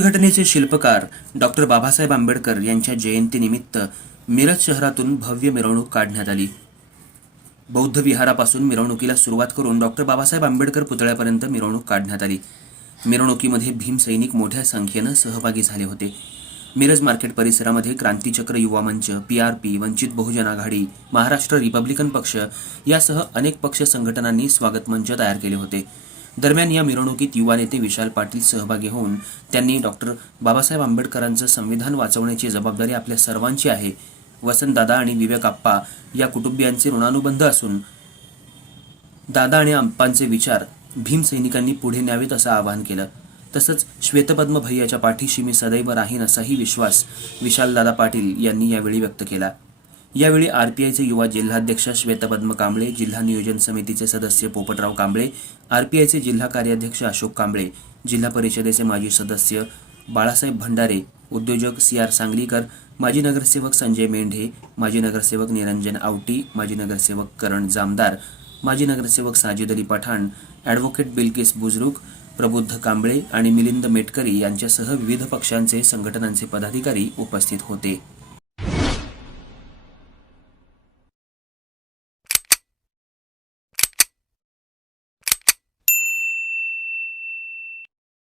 घटनेचे शिल्पकार डॉक्टर बाबासाहेब आंबेडकर यांच्या जयंतीनिमित्त मिरज शहरातून भव्य मिरवणूक काढण्यात आली। बौद्ध विहारापासून मिरवणुकीला सुरुवात करून डॉक्टर बाबासाहेब आंबेडकर पुतळ्यापर्यंत मिरवणूक काढण्यात आली। मिरवणुकीमध्ये भीम सैनिक मोठ्या संख्येने सहभागी झाले होते। मिरज मार्केट परिसरामध्ये क्रांतीचक्र युवा मंच, PRP, वंचित बहुजन आघाडी, महाराष्ट्र रिपब्लिकन पक्ष यासह अनेक पक्ष संघटनांनी स्वागत मंच तयार केले होते। दरम्यान या मिरवणुकीत युवा नेते विशाल पाटील सहभागी होऊन त्यांनी डॉक्टर बाबासाहेब आंबेडकरांचं संविधान वाचवण्याची जबाबदारी आपल्या सर्वांची आहे, वसंतदादा आणि विवेक आप्पा या कुटुंबियांचे ऋणानुबंध असून दादा आणि आप्पांचे विचार भीम सैनिकांनी पुढे न्यावेत असं आवाहन केलं। तसंच श्वेतपद्म भैयाच्या पाठीशी मी सदैव राहीन असाही विश्वास विशालदादा पाटील यांनी यावेळी व्यक्त केला। यावेळी RPIचे युवा जिल्हाध्यक्ष श्वेतपद्म कांबळे, जिल्हा नियोजन समितीचे सदस्य पोपटराव कांबळे, RPIचे जिल्हा कार्याध्यक्ष अशोक कांबळे, जिल्हा परिषदेचे माजी सदस्य बाळासाहेब भंडारे, उद्योजक CR सांगलीकर, माजी नगरसेवक संजय मेंढे, माजी नगरसेवक निरंजन आवटी, माजी नगरसेवक करण जामदार, माजी नगरसेवक साजिद अली पठाण, ॲडव्होकेट बिल्किस बुजरुक, प्रबुद्ध कांबळे आणि मिलिंद मेटकरी यांच्यासह विविध पक्षांचे संघटनांचे पदाधिकारी उपस्थित होते।